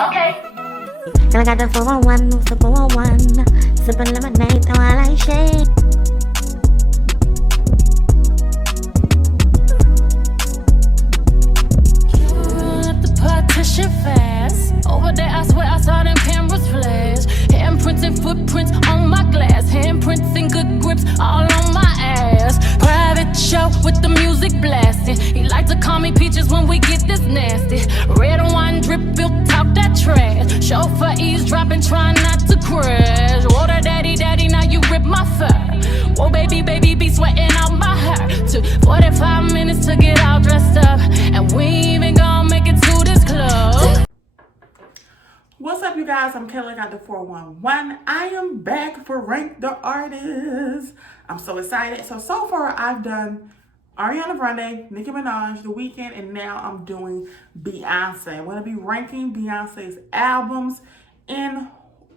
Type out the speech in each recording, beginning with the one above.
Okay. Girl, I got the 411, who's the 411? Sipping lemonade, though I like shade. At the partition fast. Over there, I swear I saw them cameras flash. Handprints and footprints on my glass. Handprints and good grips all on my ass. Private show with the music blasting. He like to call me Peaches when we get this nasty. Red wine drip, built talk that trash. Chauffeur eavesdropping, trying not to crash. Water daddy, daddy, now you rip my fur. Whoa, baby, baby, be sweating out my hair. Took 45 minutes to get all dressed up. And we ain't even gonna make it to this club. What's up, you guys? I'm Kayla Got the 411. I am back for Rank the Artist. I'm so excited. So far I've done Ariana Grande, Nicki Minaj, The Weeknd, and now I'm doing Beyonce. I'm going to be ranking Beyonce's albums in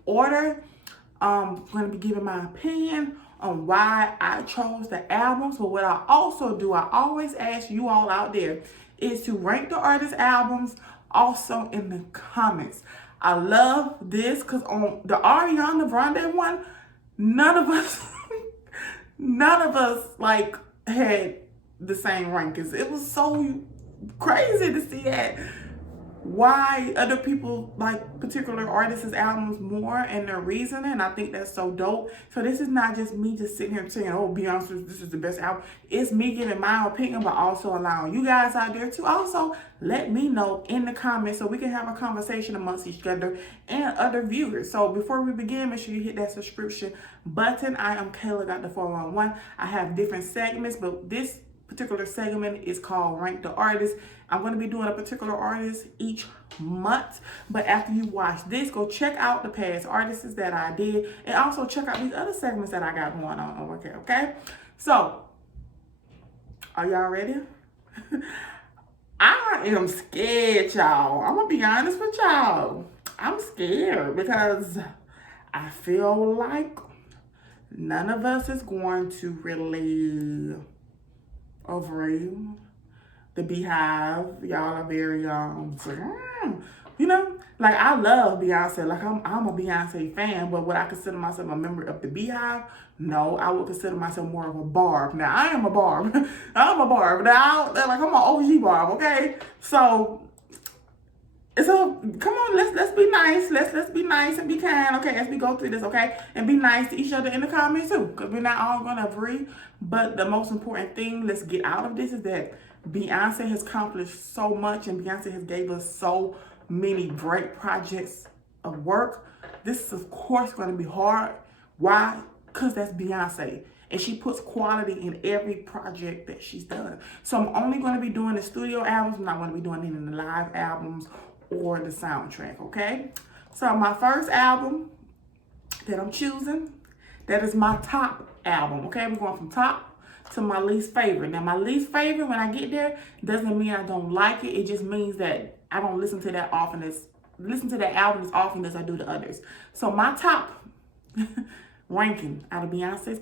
order. I'm going to be giving my opinion on why I chose the albums. But what I also do, I always ask you all out there, is to rank the artist albums also in the comments. I love this because on the Ariana Grande one, none of us like had the same rankings. It was so crazy to see that. Why other people like particular artists' albums more and their reasoning. I think that's so dope. So this is not just me just sitting here saying, oh, Beyonce, this is the best album. It's me giving my opinion, but also allowing you guys out there to also let me know in the comments so we can have a conversation amongst each other and other viewers. So before we begin, make sure you hit that subscription button. I am Kayla Got the 411. I have different segments, but this particular segment is called Rank the Artist. I'm going to be doing a particular artist each month, but after you watch this, go check out the past artists that I did and also check out these other segments that I got going on over here, okay? So, are y'all ready? I am scared, y'all. I'm going to be honest with y'all. I'm scared because I feel like none of us is going to really agree. The Beehive, y'all are very you know, like I love Beyonce. Like I'm a Beyonce fan, but would I consider myself a member of the Beehive? No, I would consider myself more of a Barb. Now I am a Barb. I'm a Barb. Now like I'm an OG Barb, okay? So come on, let's be nice. Let's be nice and be kind, okay, as we go through this, okay? And be nice to each other in the comments too, because we're not all gonna agree. But the most important thing, let's get out of this, is that Beyonce has accomplished so much and Beyonce has gave us so many great projects of work. This is of course gonna be hard. Why? Because that's Beyonce. And she puts quality in every project that she's done. So I'm only gonna be doing the studio albums. I'm not gonna be doing any of the live albums or the soundtrack, okay? So my first album that I'm choosing, that is my top album, okay? We're going from top to my least favorite. Now my least favorite, when I get there, doesn't mean I don't like it. It just means that I don't listen to that album as often as I do the others. So my top ranking out of Beyonce's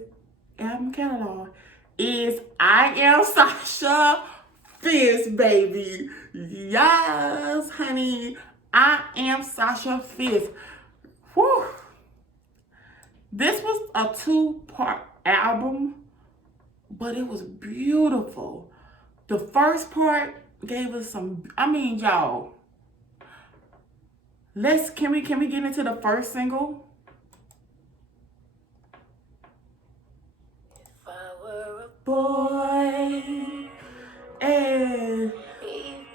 album catalog is I Am Sasha Fierce, baby. Yes, honey. I Am Sasha Fierce. Whew. This was a 2-part album, but it was beautiful. The first part gave us some, y'all. Can we get into the first single? If I were a Boy, and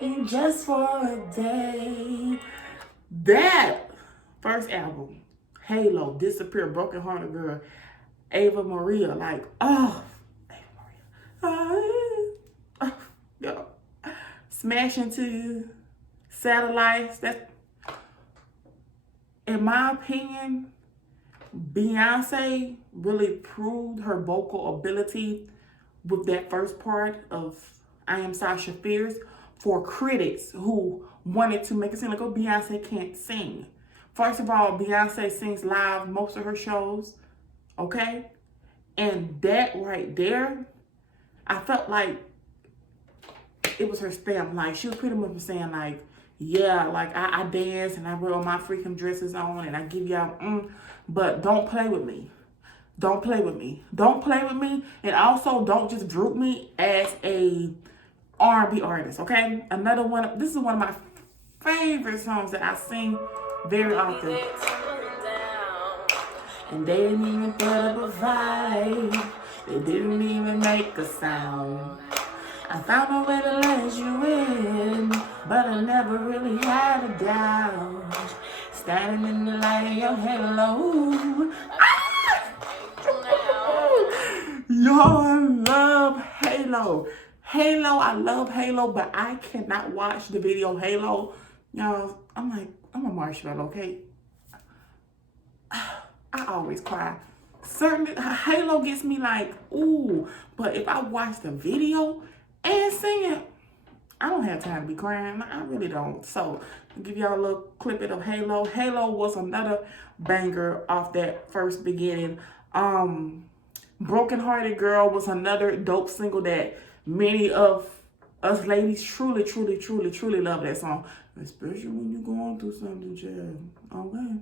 even just for a day. That first album, Halo, Disappear, Broken Hearted Girl, Ava Maria, like, oh, Ava Maria. Yo. Smash Into Satellites. That, in my opinion, Beyonce really proved her vocal ability with that first part of I Am Sasha Fierce for critics who wanted to make it seem like, oh, Beyonce can't sing. First of all, Beyonce sings live most of her shows, okay? And that right there, I felt like it was her stamp. Like, she was pretty much saying, like, yeah, like I dance and I wear all my freaking dresses on and I give y'all, but don't play with me. Don't play with me. Don't play with me. And also don't just group me as a R&B artist, okay? Another one, this is one of my favorite songs that I sing very often. And they didn't even put up a fight. They didn't even make a sound. I found a way to let you in, but I never really had a doubt. Standing in the light of your halo. Y'all, I love Halo. Halo, I love Halo, but I cannot watch the video Halo. Y'all, I'm a marshmallow, okay? I always cry. Certain Halo gets me like, ooh, but if I watch the video and sing it, I don't have time to be crying. I really don't. So, I'll give y'all a little clip of Halo. Halo was another banger off that first beginning. Broken Hearted Girl was another dope single that many of us ladies truly love that song. Especially when you're going through something, child. Okay.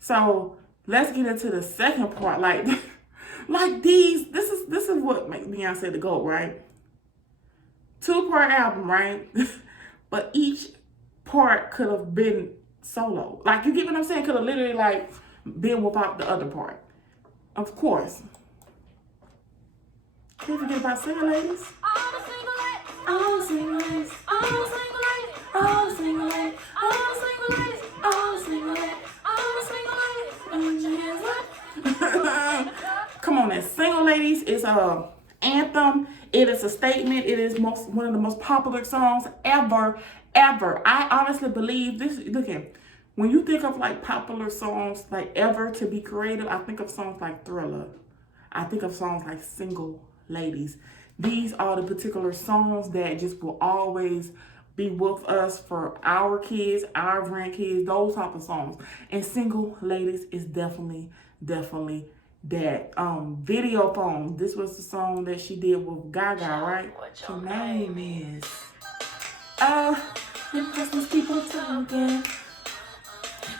So, let's get into the second part. Like these, this is what makes Beyonce the GOAT, right? 2-part album, right? But each part could have been solo. Like, you get what I'm saying? Could have literally like been without the other part. Of course. Can't forget about single ladies. All the single ladies. All the single ladies. All the single ladies. All the single ladies. All the single ladies. All the single ladies. All the single ladies. Come on, that single ladies is a anthem. It is a statement. It is one of the most popular songs ever. I honestly believe this. Look at, when you think of like popular songs like ever to be created, I think of songs like Thriller. I think of songs like Single Ladies. These are the particular songs that just will always be with us for our kids, our grandkids, those type of songs. And Single Ladies is definitely that. Video Phone. This was the song that she did with Gaga, right? Her name is if Christmas people talking,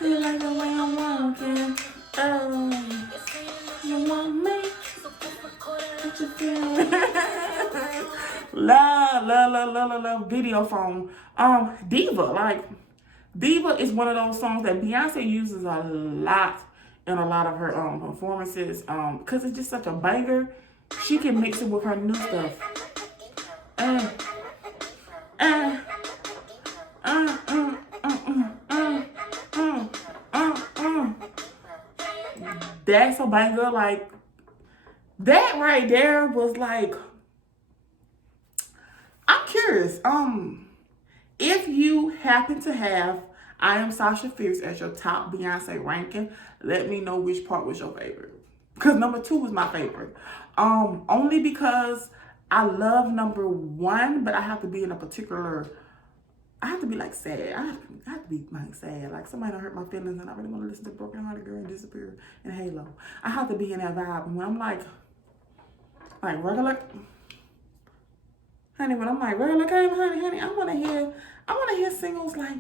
you like the way I'm walking. You want me? What you feeling? Love Video Phone. Diva. Like, Diva is one of those songs that Beyonce uses a lot in a lot of her performances. Because it's just such a banger. She can mix it with her new stuff. That's a banger. Like, that right there was like, I'm curious. If you happen to have I Am Sasha Fierce as your top Beyonce ranking, let me know which part was your favorite. Because number 2 was my favorite. Only because I love number 1, but I have to be in a particular, I have to be like sad. I have to be like sad. Like, somebody done hurt my feelings and I really want to listen to Broken Hearted Girl and Disappear and Halo. I have to be in that vibe. And when I'm like regular, honey, when I'm like regular, okay, honey, I want to hear singles like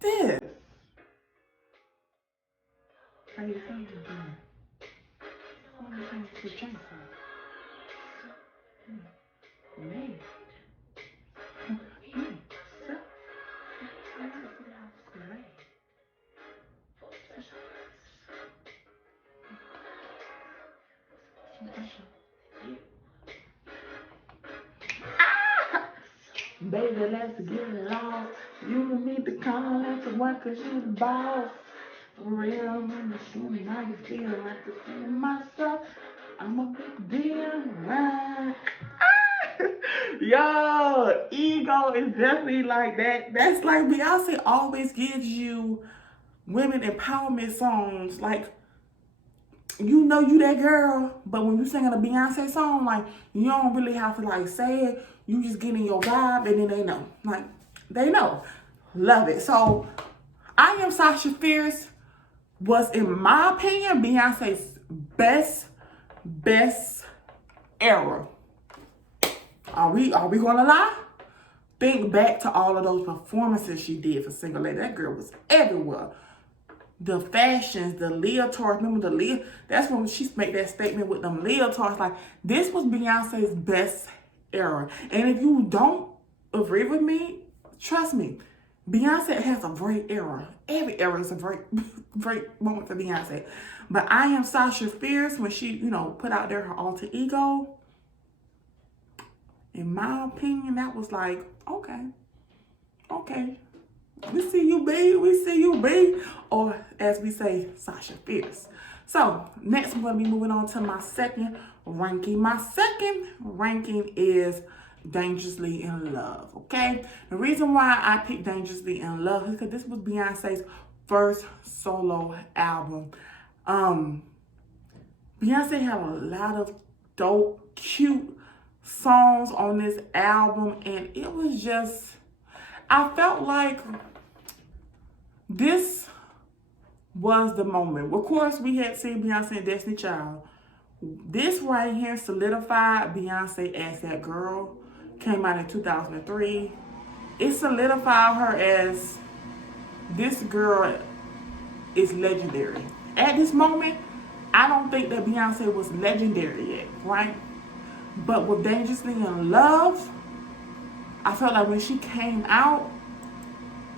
this. How you feeling? Man. Baby, let's get it on. You don't need to call after work cause you the boss. For real, I'm assuming how you feel like to see myself. I'm a big deal, right? Yo, Ego is definitely like that. That's like Beyonce always gives you women empowerment songs. Like, you know you that girl, but when you singing a Beyonce song, like, you don't really have to like say it. You just get in your vibe and then they know. Like, they know. Love it. So, I Am Sasha Fierce was, in my opinion, Beyonce's best era. Are we gonna lie? think back to all of those performances she did for Single Lady. That girl was everywhere. The fashions, the leotards, remember the leotard? That's when she made that statement with them leotards. Like, this was Beyonce's best era. And if you don't agree with me, trust me, Beyonce has a great era. Every era is a great, great moment for Beyonce. But I Am Sasha Fierce, when she, put out there her alter ego, in my opinion, that was like, okay. We see you, B. Or as we say, Sasha Fierce. So next we're going to be moving on to my second ranking. My second ranking is Dangerously in Love, okay? The reason why I picked Dangerously in Love is because this was Beyonce's first solo album. Beyonce had a lot of dope, cute songs on this album, and it was just, I felt like this was the moment. Of course, we had seen Beyonce and Destiny Child. This right here solidified Beyonce as that girl. Came out in 2003. It solidified her as this girl is legendary. At this moment, I don't think that Beyonce was legendary yet, right? But with Dangerously in Love, I felt like when she came out,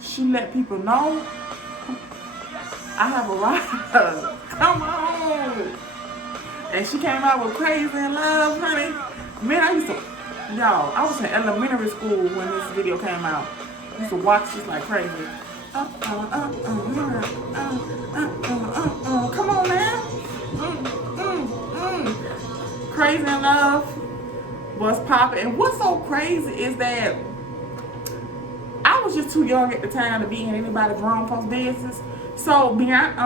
she let people know, I have arrived. Come on. And she came out with Crazy in Love, honey. Man, I was in elementary school when this video came out. I used to watch this like crazy. Come on, man. Crazy in Love was popping. And what's so crazy is that I was just too young at the time to be in anybody's grown folks' business. So not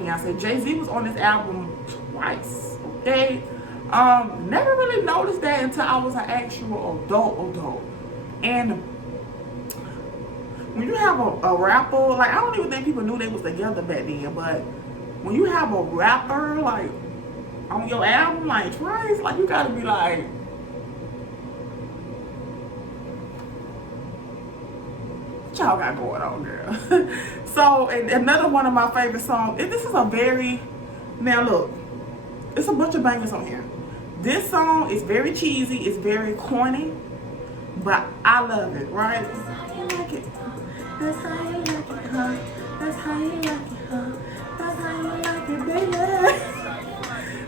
Beyonce, Jay-Z was on this album twice. Okay. Never really noticed that until I was an actual adult. And when you have a rapper, like, I don't even think people knew they was together back then, but when you have a rapper, like, on your album, like, twice, like, you gotta be like, what y'all got going on, girl? So, and another one of my favorite songs, this is a very, now look, it's a bunch of bangers on here. This song is very cheesy, it's very corny, but I love it, right? That's how you like it. That's how you like it, huh? That's how you like it, huh? That's how you like it, baby.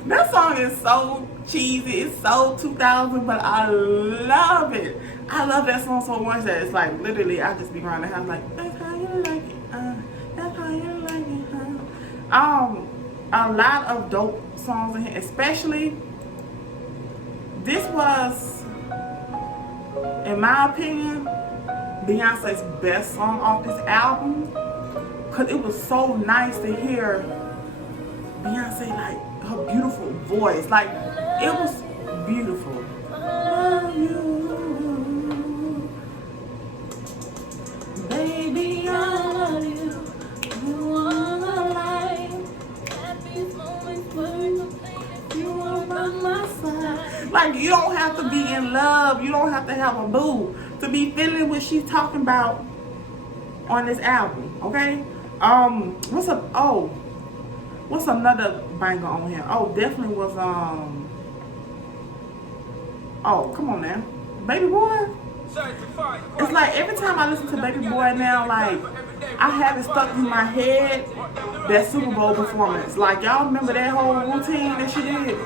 That song is so cheesy, it's so 2000, but I love it. I love that song so much that it's like, literally, I just be around the house like, that's how you like it, that's how you like it, huh? A lot of dope songs in here, especially, this was, in my opinion, Beyonce's best song off this album, because it was so nice to hear Beyonce, like, her beautiful voice, like, it was beautiful. Love you, baby, I love you, you are the light, happiest moment for you are by my side. Like, you don't have to be in love, you don't have to have a boo to be feeling what she's talking about on this album, okay? What's another banger on here? Oh, definitely was, oh, come on now. Baby Boy? It's like every time I listen to Baby Boy now, like, I have it stuck in my head, that Super Bowl performance. Like, y'all remember that whole routine that she did?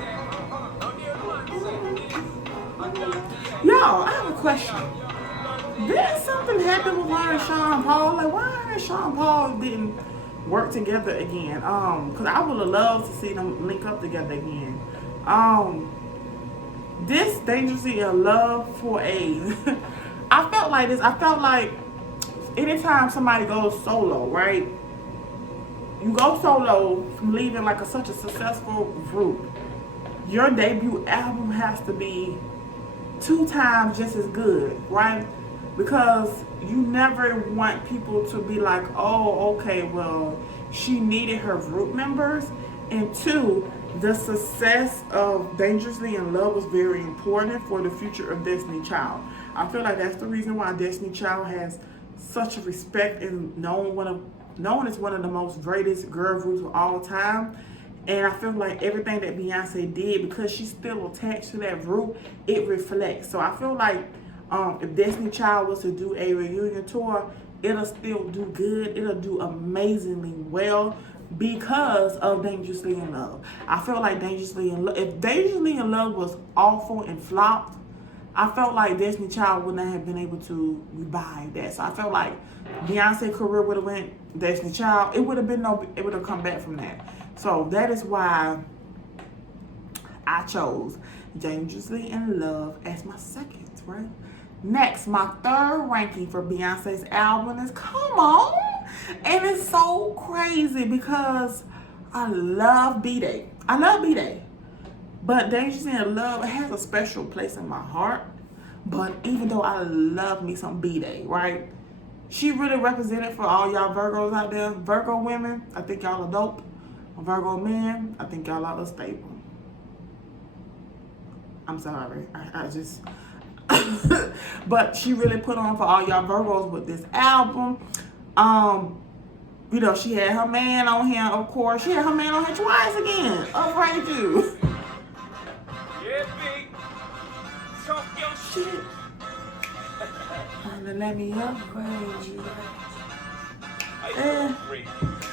Y'all, I have a question. Did something happen with her and Sean Paul? Like, why her and Sean Paul didn't work together again? Because I would have loved to see them link up together again. This Dangerously in Love for a... I felt like this. I felt like anytime somebody goes solo, right? You go solo from leaving like such a successful group. Your debut album has to be 2 times just as good, right? Because you never want people to be like, oh, okay, well, she needed her group members. And 2, the success of Dangerously in Love was very important for the future of Destiny Child. I feel like that's the reason why Destiny Child has such a respect and known as one of the most greatest girl groups of all time. And I feel like everything that Beyonce did, because she's still attached to that group, it reflects. So I feel like if Destiny Child was to do a reunion tour, it'll still do good. It'll do amazingly well because of Dangerously in Love. I feel like Dangerously in Love, if Dangerously in Love was awful and flopped, I felt like Destiny Child would not have been able to revive that. So I felt like Beyonce's career would have went Destiny Child. It would have come back from that. So that is why I chose Dangerously in Love as my second, right? Next, my third ranking for Beyonce's album is Come On. And it's so crazy because I love B-Day. I love B-Day. But Dangerously in Love, it has a special place in my heart. But even though I love me some B-Day, right? She really represented for all y'all Virgos out there. Virgo women, I think y'all are dope. Virgo men, I think y'all are unstable. I'm sorry. I just... But she really put on for all y'all Virgos with this album. You know, she had her man on here, of course. She had her man on here twice again. Upgrade you. Yeah, big. Talk your shit. And let me upgrade you. Yeah.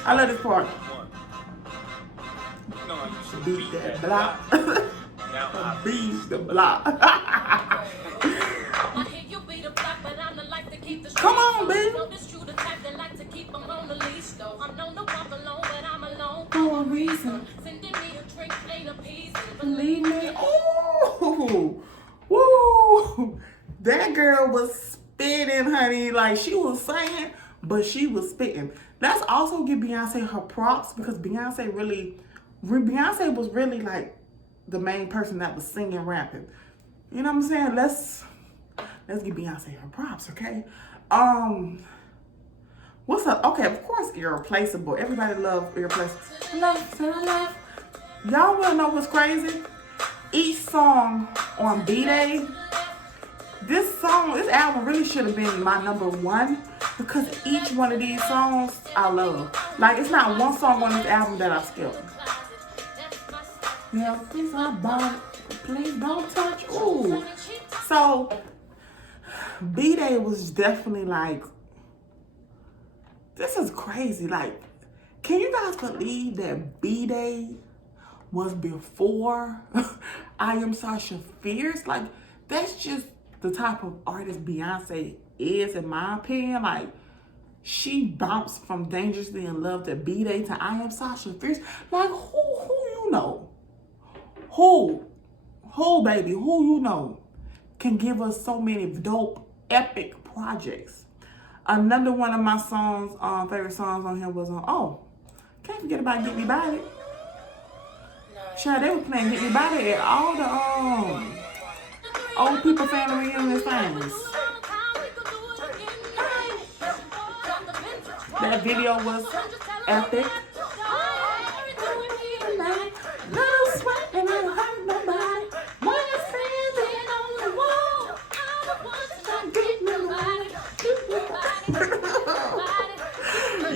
I love this part. You know I used to Beat that block. Now I Beat the block. Come on, baby. For a reason. Believe me. Oh, woo. That girl was spitting, honey. Like, she was singing, but she was spitting. Let's also give Beyonce her props because Beyonce was really like the main person that was singing, rapping. You know what I'm saying? Let's give Beyonce her props, okay? What's up? Okay, of course, Irreplaceable. Everybody loves Irreplaceable. Love. Y'all wanna know what's crazy? Each song on B-Day, this album really should have been my number one because each one of these songs I love. Like, it's not one song on this album that I skipped. Yeah, please, I bought it. Please don't touch. Ooh. So, B-Day was definitely like, this is crazy. Like, can you guys believe that B-Day was before I Am Sasha Fierce? Like, that's just the type of artist Beyonce is, in my opinion. Like, she bounced from Dangerously in Love to B-Day to I Am Sasha Fierce. Like, who you know? Who, baby, who you know can give us so many dope, epic projects? Another one of my songs, favorite songs on here was can't forget about Get Me By It. Child, they were playing Get Me By It at all the old people family reunion things. That video was epic. No sweat and I don't hurt nobody. When you're standing on the wall, I'm the one to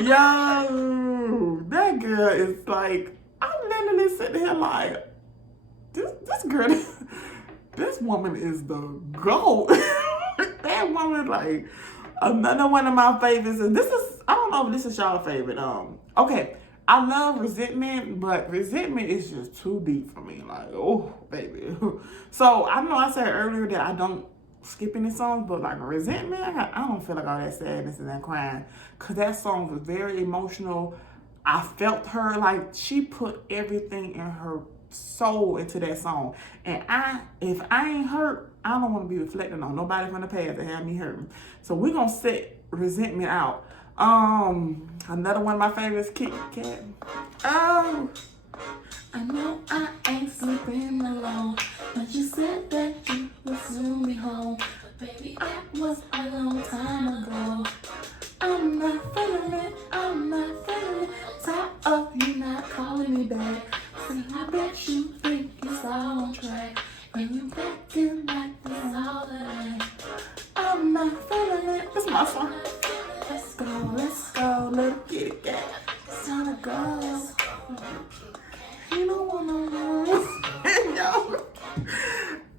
Yo, that girl is like, I'm literally sitting here like, this girl, this woman is the GOAT. That woman, like, another one of my favorites. And I don't know if this is y'all favorite. Okay, I love Resentment, but Resentment is just too deep for me. Like, oh, baby. So, I know I said earlier that I don't skip any songs, but like Resentment, I don't feel like all that sadness and that crying. Because that song was very emotional. I felt her, like, she put everything in her soul into that song. And if I ain't hurt, I don't want to be reflecting on nobody from the past that had me hurting. So we're going to set Resentment out. Another one of my favorites, Kit Kat. Oh, I know I ain't sleeping alone, but you said that you would soon be home. But baby, that was a long time ago. I'm not feeling it. Tired of you not calling me back. See, I bet you think it's all on track. When you back in like this all that. go. You don't want no more. Yo.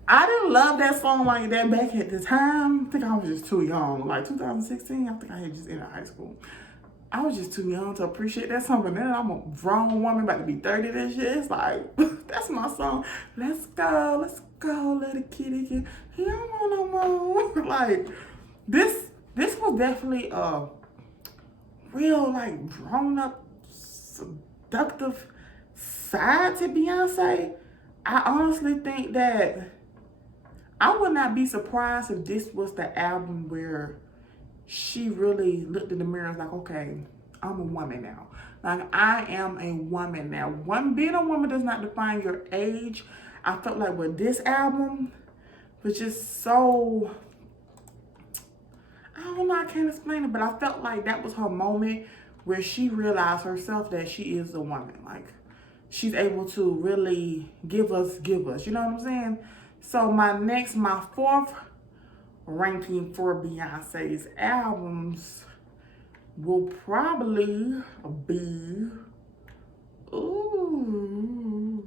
I didn't love that song like that back at the time. I think I was just too young. Like 2016, I think I had just entered high school. I was just too young to appreciate that song. But now I'm a grown woman about to be 30 this year. It's like, that's my song. Let's go, little kitty kid. He don't want no more. Like, this was definitely a real, like, grown-up, seductive side to Beyonce. I honestly think that I would not be surprised if this was the album where she really looked in the mirror and was like, okay, I'm a woman now. Like, I am a woman now. Being a woman does not define your age. I felt like with this album was just so, I don't know, I can't explain it, but I felt like that was her moment where she realized herself that she is a woman. Like, she's able to really give us, you know what I'm saying? So my fourth ranking for Beyonce's albums will probably be, ooh.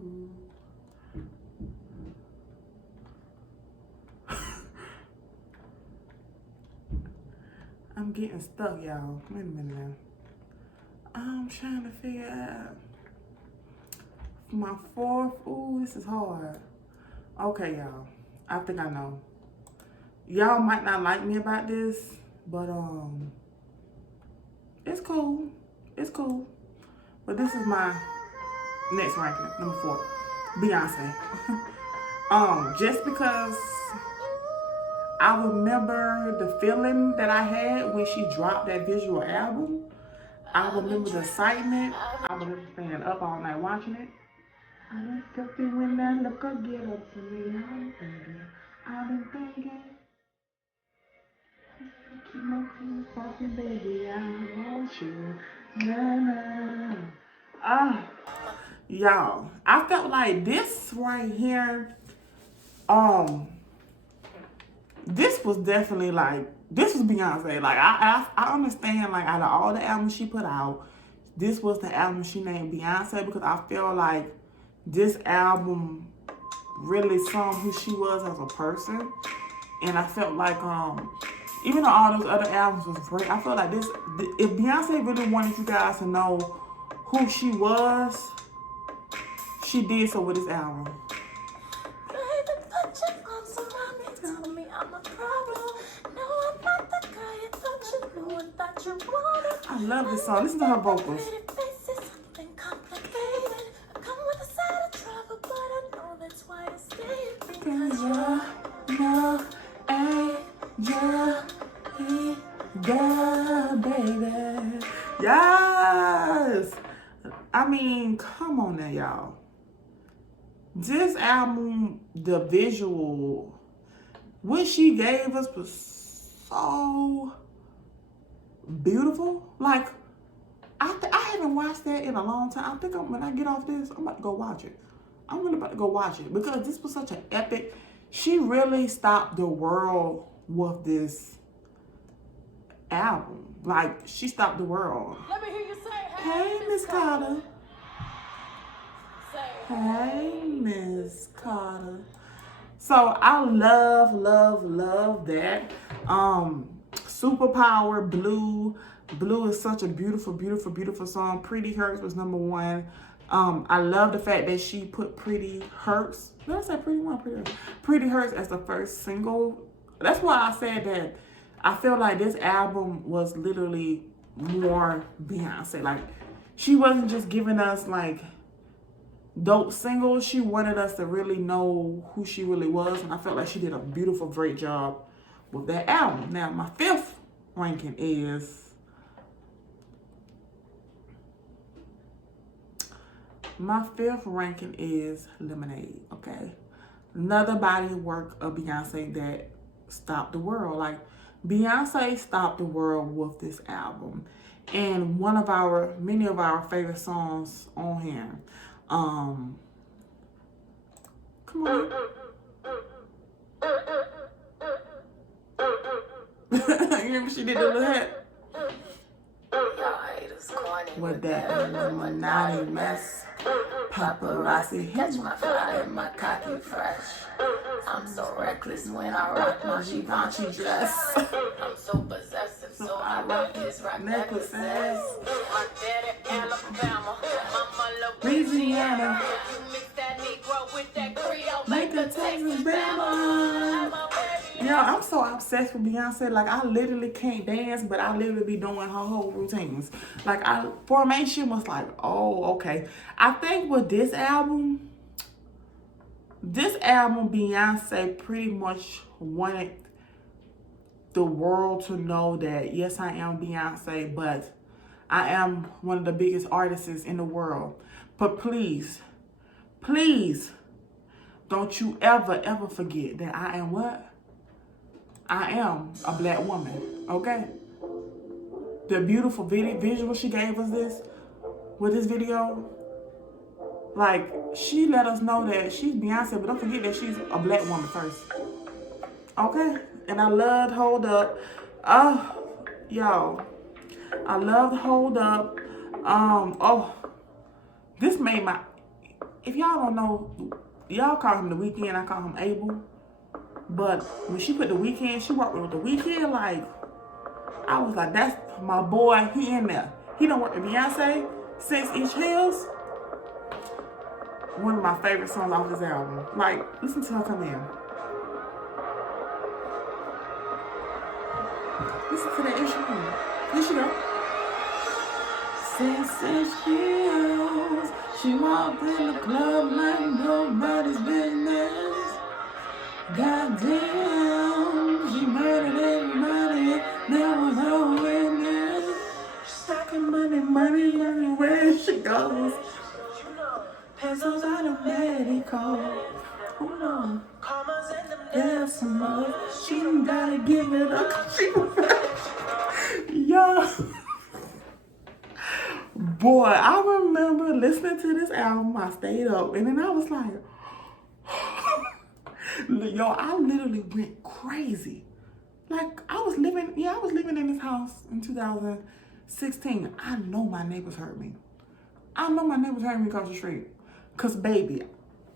I'm getting stuck, y'all. Wait a minute now. I'm trying to figure out my fourth. Ooh, this is hard. Okay, y'all. I think I know. Y'all might not like me about this, but it's cool. It's cool. But this is my next ranking, number 4, Beyonce. Just because I remember the feeling that I had when she dropped that visual album. I remember the excitement. I remember staying up all night watching it. I look up when that look up, get up to me. I've been thinking. Keep my cool talking, baby. I want you. Nah. Y'all, I felt like this right here, this was definitely like, this was Beyonce. Like, I understand, like, out of all the albums she put out, this was the album she named Beyonce, because I feel like this album really sung who she was as a person. And I felt like, even though all those other albums was great, I felt like this, if Beyonce really wanted you guys to know who she was, she did so with this album. Baby, put your arms around me, tell me I'm a problem. No, I'm not the guy you thought you knew and thought you wanted. I love this song. Listen to her vocals. Pretty face is something complicated. I come with a side of trouble, but I know that's why I stayed. Because you're baby. Yes. I mean, come on now, y'all. This album, the visual, what she gave us was so beautiful. Like, I haven't watched that in a long time. I think when I get off this, I'm about to go watch it. I'm really about to go watch it because this was such an epic. She really stopped the world with this album. Like, she stopped the world. let me hear you say, Hey, Miss Carter. Say, Hey, Miss Carter. So I love that. Superpower, Blue. Blue is such a beautiful song. Pretty Hurts was number 1. I love the fact that she put Pretty Hurts. Did I say Pretty One? Pretty Hurts as the first single. That's why I said that I feel like this album was literally more Beyonce. Like, she wasn't just giving us like dope singles. She wanted us to really know who she really was, and I felt like she did a great job with that album. Now, my 5th ranking is Lemonade, okay? Another body of work of Beyonce that stopped the world. Like, Beyonce stopped the world with this album. And many of our favorite songs on here. Come on. You remember she did the little hat? y'all haters. with that Illuminati mess. Paparazzi catch my fly and my cocky fresh. I'm so reckless when I rock my Givenchy dress. I'm so possessive, so I rock these rock necklaces. My daddy Alabama, mama Louisiana, You mix that Negro with that Creole, make a Texas Bama. Yeah, I'm so obsessed with Beyonce. Like, I literally can't dance, but I literally be doing her whole routines. Like, Formation was like, oh, okay. I think with this album, Beyonce pretty much wanted the world to know that, yes, I am Beyonce, but I am one of the biggest artists in the world. But please, please, don't you ever, ever forget that I am what? I am a black woman, okay? The beautiful visual she gave us with this video, like, she let us know that she's Beyonce, but don't forget that she's a black woman first, okay? And I loved Hold Up. Y'all, I loved Hold Up. This made my, if y'all don't know, y'all call him The Weeknd, I call him Abel. But when she put The Weeknd, she worked with The Weeknd, like, I was like, that's my boy, he in there. He done worked with Beyonce, 6-Inch Heels. One of my favorite songs off this album. Like, listen to her come in. Listen to that instrument. Here she go. 6-Inch Heels. She walked in the club like nobody's business. Goddamn, she murdered everybody. There was no witness. She's talking money where she goes. Pesos automatic-o. Hold on. There's some more. She don't gotta give it up. She Yo. Boy, I remember listening to this album. I stayed up and then I was like, yo, I literally went crazy. Like, I was living in this house in 2016. I know my neighbors heard me. I know my neighbors heard me across the street. Cause baby,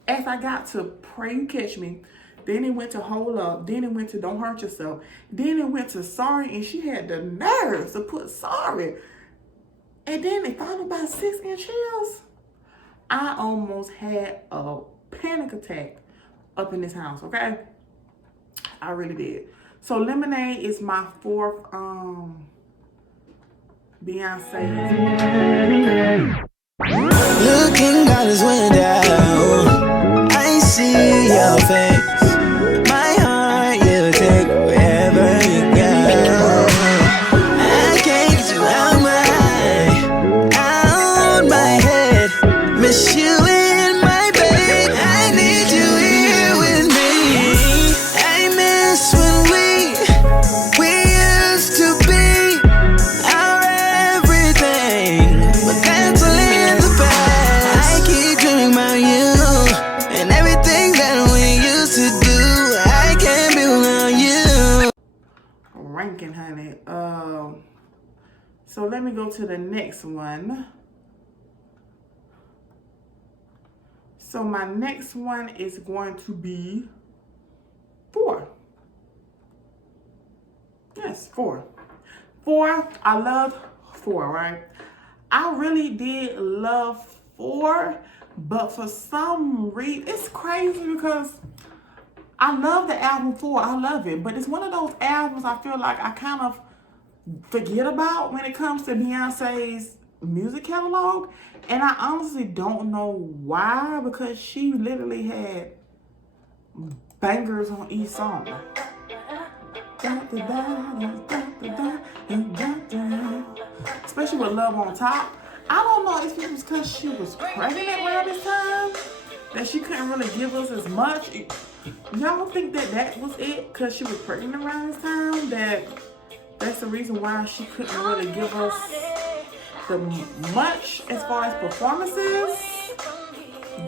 as I got to Pray You Catch Me, then it went to Hold Up, then it went to Don't Hurt Yourself, then it went to Sorry, and she had the nerves to put Sorry. And then it followed by 6-Inch Heels. I almost had a panic attack up in this house, okay? I really did. So Lemonade is my fourth Beyonce. Looking out his window, I see your face. My heart, you take wherever you go. I can't get you out my head. Miss you in my bed. I need you here with me. I miss when we used to be our everything, but that's a in the past. I keep dreaming about you and everything that we used to do. I can't build on you. Ranking, honey. So let me go to the next one. So my next one is going to be 4. Yes, 4. 4, I love 4, right? I really did love 4, but for some reason, it's crazy because I love the album 4. I love it, but it's one of those albums I feel like I kind of forget about when it comes to Beyonce's music catalog. And I honestly don't know why, because she literally had bangers on each song. Especially with Love on Top. I don't know if it was because she was pregnant around this time that she couldn't really give us as much. Y'all think that was it? Because she was pregnant around this time? That's the reason why she couldn't really give us the much as far as performances?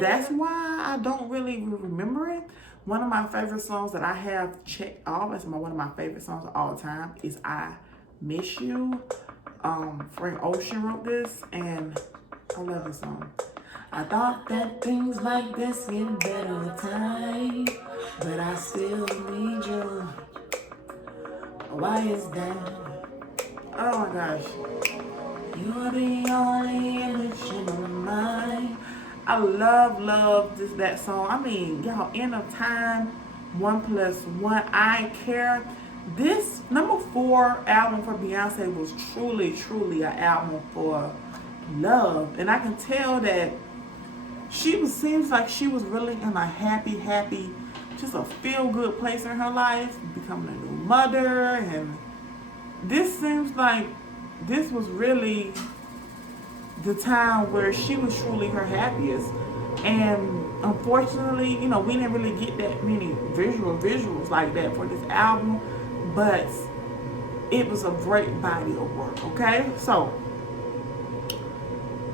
That's why I don't really remember it. One of my favorite songs that I have checked off as one of my favorite songs of all time is I Miss You. Frank Ocean wrote this, and I love this song. I thought that things like this get better with time, but I still need you. Why is that? Oh my gosh. You're the only image in my mind. I love that song. I mean, y'all, End of Time, 1+1, I Care. This #4 album for Beyonce was truly an album for love. And I can tell that seems like she was really in a happy, just a feel-good place in her life, becoming a new mother. And this seems like this was really the time where she was truly her happiest. And unfortunately, you know, we didn't really get that many visuals like that for this album, but it was a great body of work. Okay, so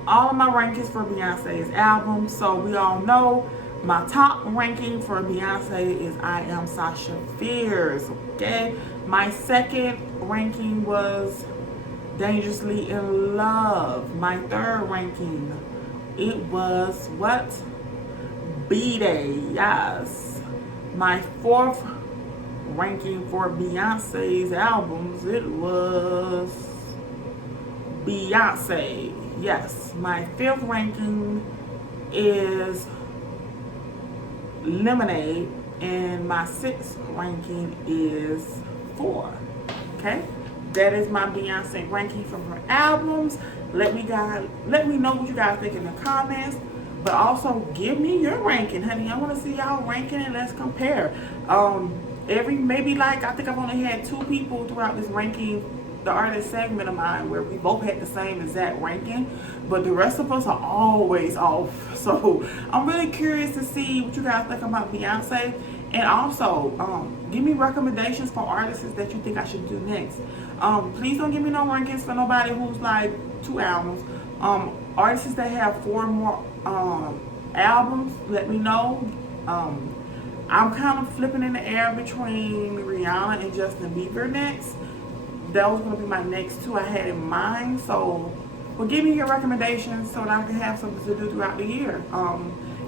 all of my rankings for Beyonce's album. So we all know my top ranking for Beyonce is I Am Sasha Fierce. Okay, my second ranking was Dangerously in Love. My third ranking, it was what? B-Day. Yes. My fourth ranking for Beyonce's albums, it was Beyonce. Yes. My fifth ranking is Lemonade, and my sixth ranking is 4. Okay, that is my Beyonce ranking from her albums. Let me know what you guys think in the comments, but also give me your ranking, honey. I want to see y'all ranking and let's compare. Maybe like, I think I've only had 2 people throughout this ranking, the artist segment of mine, where we both had the same exact ranking, but the rest of us are always off. So I'm really curious to see what you guys think about Beyonce, and also give me recommendations for artists that you think I should do next. Please don't give me no rankings for nobody who's like 2 albums. Artists that have 4 more albums, let me know. I'm kind of flipping in the air between Rihanna and Justin Bieber next. That was going to be my next 2 I had in mind. So, well, give me your recommendations so that I can have something to do throughout the year.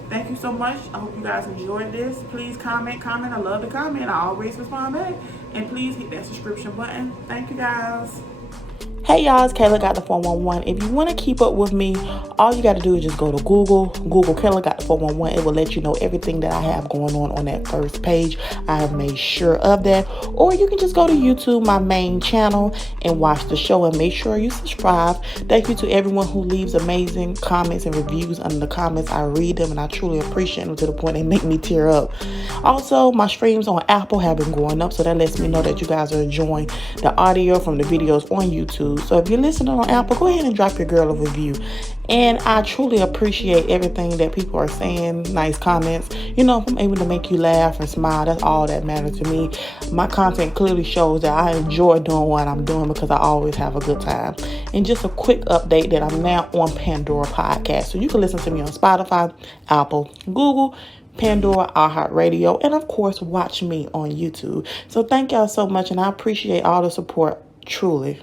Thank you so much. I hope you guys enjoyed this. Please comment. I love to comment. I always respond back. And please hit that subscription button. Thank you guys. Hey y'all, it's Kayla Got the 411. If you want to keep up with me, all you got to do is just go to Google Kayla Got the 411. It will let you know everything that I have going on that first page. I have made sure of that. Or you can just go to YouTube, my main channel, and watch the show, and make sure you subscribe. Thank you to everyone who leaves amazing comments and reviews under the comments. I read them and I truly appreciate them to the point they make me tear up. Also, my streams on Apple have been going up, so that lets me know that you guys are enjoying the audio from the videos on YouTube. So if you're listening on Apple, go ahead and drop your girl a review. And I truly appreciate everything that people are saying, nice comments. You know, if I'm able to make you laugh and smile, that's all that matters to me. My content clearly shows that I enjoy doing what I'm doing because I always have a good time. And just a quick update that I'm now on Pandora Podcast. So you can listen to me on Spotify, Apple, Google, Pandora, iHeartRadio, and of course, watch me on YouTube. So thank y'all so much, and I appreciate all the support, truly.